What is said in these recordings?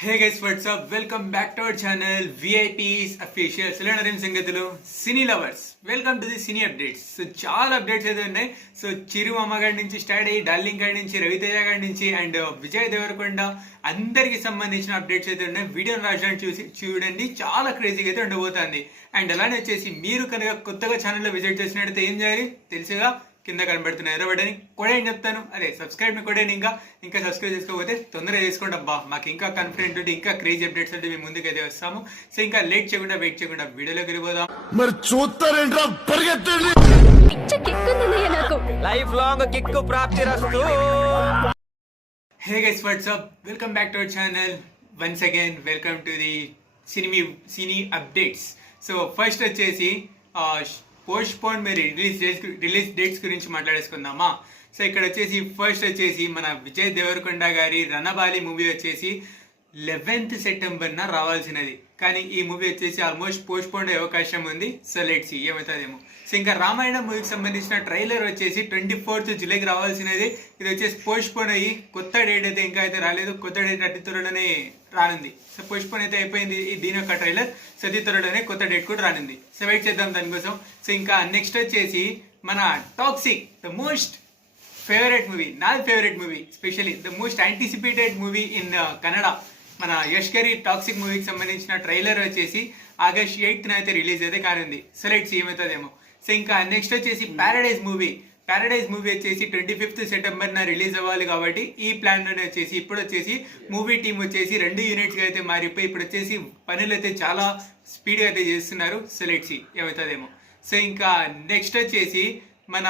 Hey guys what's up welcome back to our channel VIPs official cylinder సంగతులు cine lovers welcome to the cine updates. So చాలా updates అయితే ఉన్నాయి. So చిరు అమ్మగారి నుంచి start అయ్యి darling గారి నుంచి రవితేజ గారి నుంచి అండ్ విజయ్ దేవరకొండ అందరికి సంబంధించిన అప్డేట్స్ అయితే ఉన్నాయి. వీడియోని రాజధాని చూసి చూడండి, చాలా క్రేజీగా అయితే ఉండబోతుంది. అండ్ అలానే వచ్చేసి మీరు కనుక కొత్తగా ఛానల్లో విజిట్ చేసినట్టయితే ఏం చేయాలి తెలుసుగా, కింద కనబడుతున్న ఎర్రబడ్డని కొడేని చెప్తాను. అరే సబ్స్క్రైబ్ కొడేని ఇంకా సబ్స్క్రైబ్ చేసుకోకపోతే తొందరగా చేసుకోండి అబ్బా. మాకు ఇంకా కాన్ఫిడెంట్ ఉంటే ఇంకా క్రేజీ అప్డేట్స్ అంటే మేము ముందుకైతే వస్తాము. సో ఇంకా లేట్ చేయకుండా వెయిట్ చేయకుండా వీడియోలోకి వెళ్ళిపోదాం. మరి చూస్తారేంట్రా, పరిగెత్తండి. లైఫ్ లాంగ్ కిక్ ప్రాప్తిరస్తు. Hey guys what's up welcome back to our channel once again. Welcome to the cine updates. So first వచ్చేసి పోస్ట్ పోన్ మరి రిలీజ్ డేట్స్ గురించి మాట్లాడేసుకుందామా. సో ఇక్కడ వచ్చేసి ఫస్ట్ వచ్చేసి మన విజయ్ దేవరకొండ గారి రణబాలి మూవీ వచ్చేసి 11th సెప్టెంబర్న రావాల్సినది, కానీ ఈ మూవీ వచ్చేసి ఆల్మోస్ట్ పోస్ట్ పోన్ అయ్యే అవకాశం ఉంది. సో లెట్స్ సీ ఏమవుతుందేమో. సో ఇంకా రామాయణం మూవీకి సంబంధించిన ట్రైలర్ వచ్చేసి 24th జూలైకి రావాల్సినది. ఇది వచ్చేసి పోస్ట్ పోన్ అయ్యి కొత్త డేట్ అయితే ఇంకా అయితే రాలేదు. కొత్త డేట్ అతి త్వరలోనే రానుంది. సో పోస్ట్ పోన్ అయితే అయిపోయింది దీని యొక్క ట్రైలర్. సో అతి త్వరలోనే కొత్త డేట్ కూడా రానుంది. సో వెయిట్ చేద్దాం దానికోసం. సో ఇంకా నెక్స్ట్ వచ్చేసి మన Toxic, the most favourite movie, నా favourite movie, specially the most anticipated movie in Kannada. మన యష్ గారి టాక్సిక్ మూవీకి సంబంధించిన ట్రైలర్ వచ్చేసి August 8th అయితే రిలీజ్ అయితే కానుంది. సో లెట్స్ సీ ఏమవుతుందేమో. సో ఇంకా నెక్స్ట్ వచ్చేసి ప్యారడైజ్ మూవీ వచ్చేసి 25th సెప్టెంబర్న రిలీజ్ అవ్వాలి. కాబట్టి ఈ ప్లాన్లోనే వచ్చేసి ఇప్పుడు వచ్చేసి మూవీ టీం వచ్చేసి 2 యూనిట్స్గా అయితే మారిపోయి ఇప్పుడు వచ్చేసి పనులు అయితే చాలా స్పీడ్గా అయితే చేస్తున్నారు. సో లెట్స్ సీ ఏమవుతుందేమో. సో ఇంకా నెక్స్ట్ వచ్చేసి మన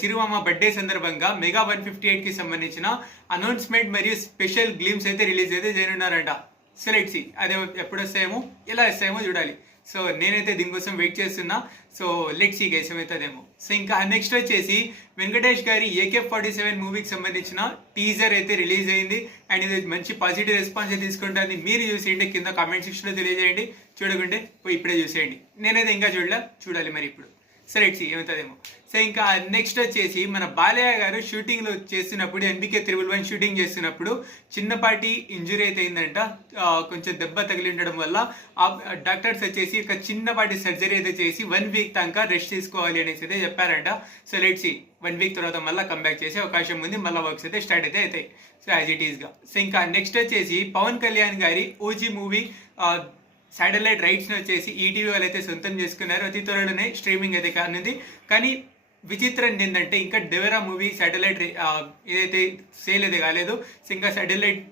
చిరుమామ బర్త్డే సందర్భంగా మెగా 158కి సంబంధించిన అనౌన్స్మెంట్ మరియు స్పెషల్ గ్లిమ్స్ అయితే రిలీజ్ అయితే చేయనున్నారంట. సో లెట్స్ సీ అదే ఎప్పుడు వస్తాయేమో, ఎలా వస్తాయేమో చూడాలి. సో నేనైతే దీనికోసం వెయిట్ చేస్తున్నా. సో లెట్స్ సీ గైస్ ఏమవుతుందేమో. సో ఇంకా నెక్స్ట్ వచ్చేసి వెంకటేష్ గారి AK-47 మూవీకి సంబంధించిన టీజర్ అయితే రిలీజ్ అయింది. అండ్ ఇది మంచి పాజిటివ్ రెస్పాన్స్ అయితే తీసుకుంటుంది. మీరు చూసేయండి, కింద కామెంట్ సెక్షన్లో తెలియజేయండి. చూడకుంటే పోయి ఇప్పుడే చూసేయండి. నేనైతే ఇంకా చూడాలి మరి ఇప్పుడు. సో లెట్స్ సీ ఏమవుతుందేమో. సో ఇంకా నెక్స్ట్ వచ్చేసి మన బాలయ్య గారు షూటింగ్లో చేస్తున్నప్పుడు NBK 111 షూటింగ్ చేస్తున్నప్పుడు చిన్నపాటి ఇంజురీ అయితే అయిందంట. కొంచెం దెబ్బ తగిలి ఉండడం వల్ల డాక్టర్స్ వచ్చేసి ఒక చిన్నపాటి సర్జరీ అయితే చేసి 1 వీక్ దాకా రెస్ట్ తీసుకోవాలి అనేసి అయితే చెప్పారంట. సో లెట్స్ సీ 1 వీక్ తర్వాత మళ్ళీ కంబ్యాక్ చేసే అవకాశం ఉంది. మళ్ళీ వర్క్స్ అయితే స్టార్ట్ అయితే అవుతాయి. సో యాజ్ ఇట్ ఈస్గా. సో ఇంకా నెక్స్ట్ వచ్చేసి పవన్ కళ్యాణ్ గారి OG మూవీ శాటిలైట్ రైట్స్ని వచ్చేసి ఈటీవీ వాళ్ళు అయితే సొంతం చేసుకున్నారు. అతి త్వరలోనే స్ట్రీమింగ్ అయితే కానుంది. కానీ విచిత్రం ఏంటంటే ఇంకా డెవెరా మూవీ శాటిలైట్ ఏదైతే సేల్ అయితే కాలేదు. సో ఇంకా శాటిలైట్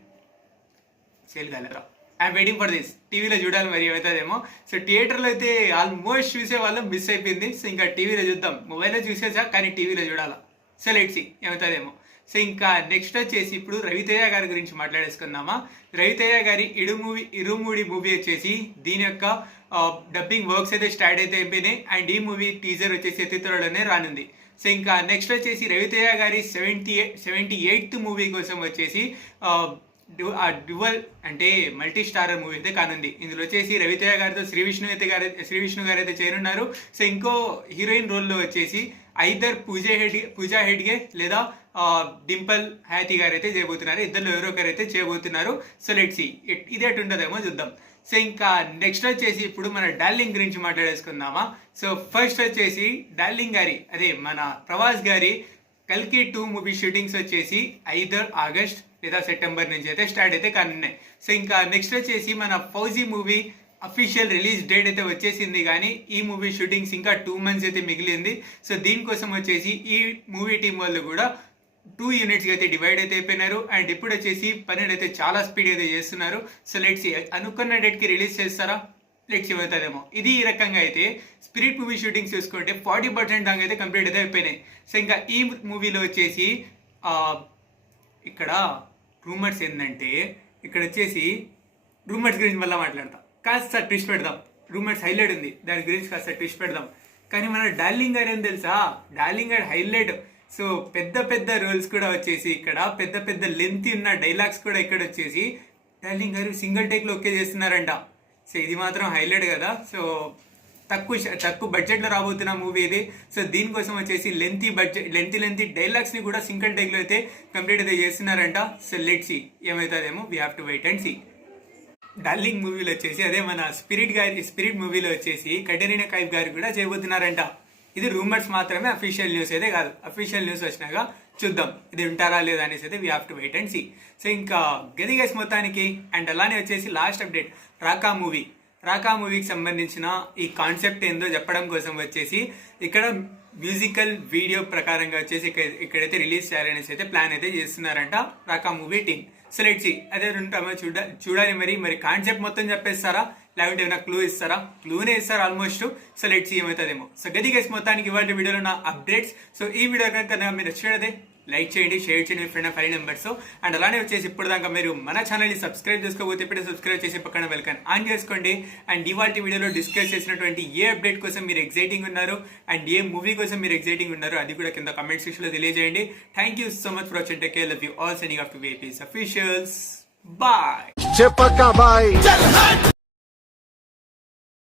సేల్ కాలేరా, ఐఎమ్ వెయిటింగ్ ఫర్ దిస్. టీవీలో చూడాలి మరి ఏమవుతుందేమో. సో థియేటర్లో అయితే ఆల్మోస్ట్ చూసే వాళ్ళం మిస్ అయిపోయింది. సో ఇంకా టీవీలో చూద్దాం. మొబైల్లో చూసేసా కానీ టీవీలో చూడాలా. సో లెట్స్ సీ ఏమవుతుందేమో. సో ఇంకా నెక్స్ట్ వచ్చేసి ఇప్పుడు రవితేజ గారి గురించి మాట్లాడేసుకుందామా. రవితేజ గారి ఇరుమూడి మూవీ వచ్చేసి దీని యొక్క డబ్బింగ్ వర్క్స్ అయితే స్టార్ట్ అయితే అయిపోయినాయి. అండ్ ఈ మూవీ టీజర్ వచ్చేసి అతి త్వరలోనే రానుంది. సో ఇంకా నెక్స్ట్ వచ్చేసి రవితేజ గారి 78th మూవీ కోసం వచ్చేసి డ్యువల్ అంటే మల్టీ స్టారర్ మూవీ అయితే కానుంది. ఇందులో వచ్చేసి రవితేజ గారితో శ్రీ విష్ణు గారు అయితే చేరున్నారు. సో ఇంకో హీరోయిన్ రోల్లో వచ్చేసి ఐదర్ పూజా హెడ్గే లేదా డింపల్ హ్యాతి గారు అయితే చేయబోతున్నారు. ఇద్దరు ఎవరో ఒకరు అయితే చేయబోతున్నారు. సో లెట్స్ సీ ఇది ఎటు ఉంటుందేమో చూద్దాం. సో ఇంకా నెక్స్ట్ వచ్చేసి ఇప్పుడు మన డార్లింగ్ గురించి మాట్లాడేసుకుందామా. సో ఫస్ట్ వచ్చేసి డార్లింగ్ గారి మన ప్రభాస్ గారి కల్కి 2 మూవీ షూటింగ్స్ వచ్చేసి ఐదర్ ఆగస్ట్ లేదా సెప్టెంబర్ నుంచి అయితే స్టార్ట్ అయితే కానున్నాయి. సో ఇంకా నెక్స్ట్ వచ్చేసి మన fauji movie official release date అయితే వచ్చేసింది, కానీ ఈ మూవీ షూటింగ్స్ ఇంకా 2 months అయితే మిగిలింది. సో దీనికోసం వచ్చేసి ఈ మూవీ టీం వాళ్ళు కూడా 2 యూనిట్స్గా అయితే డివైడ్ అయితే అయిపోయినారు. అండ్ ఇప్పుడు వచ్చేసి పనులు అయితే చాలా స్పీడ్ అయితే చేస్తున్నారు. సో లెట్స్ సీ అనుకున్న డేట్కి రిలీజ్ చేస్తారా, లెట్స్ అవుతుందేమో. ఇది ఈ రకంగా అయితే స్పిరిట్ మూవీ షూటింగ్స్ చూసుకుంటే 40% దాకా అయితే కంప్లీట్ అయితే అయిపోయినాయి. సో ఇంకా ఈ మూవీలో వచ్చేసి ఇక్కడ రూమర్స్ ఏంటంటే ఇక్కడ వచ్చేసి రూమర్స్ గురించి మళ్ళీ మాట్లాడతాం. కాస్త ట్విస్ట్ పెడదాం. రూమర్స్ హైలైట్ ఉంది, దాని గురించి కాస్త ట్విస్ట్ పెడదాం. కానీ మన డార్లింగ్ గారు ఏం తెలుసా, డార్లింగ్ గారు హైలైట్. సో పెద్ద రోల్స్ కూడా వచ్చేసి ఇక్కడ పెద్ద లెంత్ ఉన్న డైలాగ్స్ కూడా ఇక్కడ వచ్చేసి డార్లింగ్ గారు సింగిల్ టేక్లో ఓకే చేస్తున్నారంట. సో ఇది మాత్రం హైలైట్ కదా. సో తక్కువ బడ్జెట్ లో రాబోతున్న మూవీ ఇది. సో దీనికోసం వచ్చేసి లెంతీ డైలాగ్స్ ని కూడా సింగిల్ టేక్ లో అయితే కంప్లీట్ అయితే చేస్తున్నారంట. సో లెట్స్ సీ ఏమవుతుందేమో, we have to wait and see. Darling మూవీలో వచ్చేసి అదే మన స్పిరిట్ మూవీలో వచ్చేసి కటరీనా కైఫ్ గారు కూడా చేయబోతున్నారంట. ఇది రూమర్స్ మాత్రమే, అఫీషియల్ న్యూస్ అయితే కాదు. అఫీషియల్ న్యూస్ వచ్చినాక చూద్దాం ఇది ఉంటారా లేదా అనేసి అయితే we have to wait and see. So ఇంకా గది గైస్ మొత్తానికి. అండ్ అలానే వచ్చేసి లాస్ట్ అప్డేట్, రాకా మూవీకి సంబంధించిన ఈ కాన్సెప్ట్ ఏందో చెప్పడం కోసం వచ్చేసి ఇక్కడ మ్యూజికల్ వీడియో ప్రకారంగా వచ్చేసి ఇక్కడైతే రిలీజ్ చేయాలనేసి అయితే ప్లాన్ అయితే చేస్తున్నారంట Raaka movie team. So let's see అదే ఉంటామో చూడాలి. మరి కాన్సెప్ట్ మొత్తం చెప్పేస్తారా లేకుంటే ఏమైనా క్లూ ఇస్తారా? క్లూనే ఇస్తారు ఆల్మోస్ట్. సో లెట్స్ సీ ఏమవుతుందేమో. సో గది గైస్ మొత్తానికి ఇవాళ వీడియోలో నా అప్డేట్స్. సో ఈ వీడియో కనుక మీరు నచ్చినట్లయితే లైక్ చేయండి, షేర్ చేయండి మీ ఫ్రెండ్ 5 నెంబర్స్. అండ్ అలానే వచ్చేసి ఇప్పుడు దాకా మీరు మన ఛానల్ని సబ్స్క్రైబ్ చేసుకోకపోతే ఇప్పుడే సబ్స్క్రైబ్ చేసి పక్కన వెల్కమ్ ఆన్ చేసుకోండి. అండ్ ఇవాళ వీడియోలో డిస్కస్ చేసినటువంటి ఏ అప్డేట్ కోసం మీరు ఎగ్జైటింగ్ ఉన్నారు అండ్ ఏ మూవీ కోసం మీరు ఎగ్జైటింగ్ ఉన్నారు అది కూడా కింద కమెంట్ సెక్షన్ లో తెలియజేయండి. Thank you so much for watching. Take care, love you all, signing off to VIPs Officials. Bye. చెప్పక్క బాయ్.